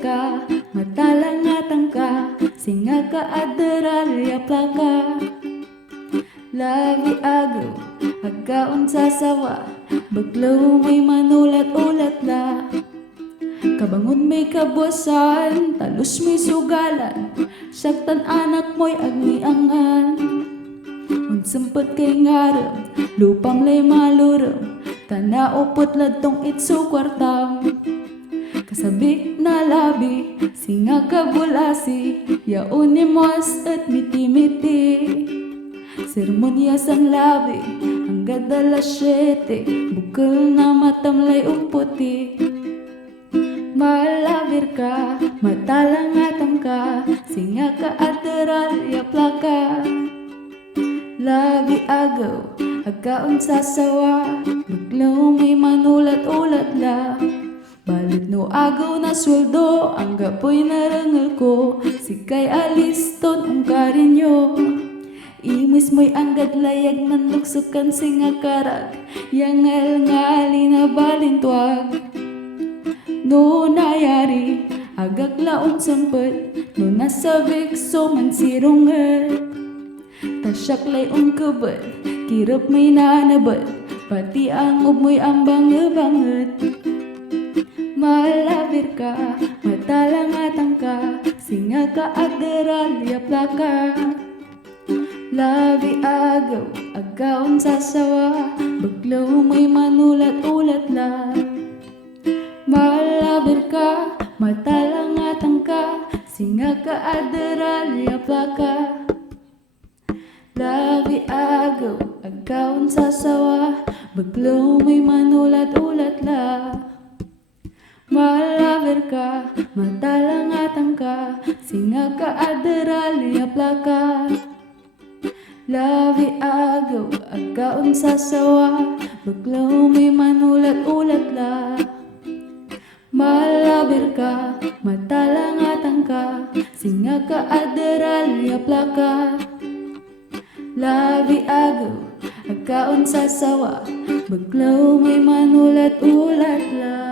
ka, matalangatang ka, singa ka adaral ya plaka. Labi agaw, agkaon sa sawa, baglaw may manulat-ulat la. Kabangon may kabuasan, talos may sugalan, saktan anak mo'y agniangan. Unsempet kay ngarem, lupang lay malurem, tanaupot ladtong itso kwartam. Kasabik na labi, singa kabulasi, yaon ni mos at miti-miti. Sermonyasan labi, hanggang alas 7, bukal na matamlay umputi. Malabir ka, matalangatang ka, singa ka adaral ya plaka. Labi agaw, agkaon sa sawa, baglaw may manulat-ulat la. Balit no agaw na sweldo, ang gapoy narangal ko, sikay aliston ang karinyo. Imis mo'y anggad layag man luksukan singa karag, yangal ngali na balintwag. No nayari, agak laon sampet, no nasabik so man sirungat. Tasyak lay ungkabet, kirap may nanabat, pati ang mo'y ambang banget. Malabir ka, matalangatang ka, singa ka adaral ya plaka. Labi agaw, agkaon sa sawa, baglaw may manulat-ulat la. Malabir ka, matalangatang ka, singa ka adaral ya plaka. Labi agaw, agkaon sa sawa, baglaw may manulat-ulat la. Malabir ka, matalangatang ka, singa ka adaral ya plaka. Labi agaw, agkaon sa sawa, baglaw may manulat-ulat la. Malabir ka, matalangatang ka, singa ka adaral ya plaka. Labi agaw, agkaon sa sawa, baglaw may manulat-ulat la.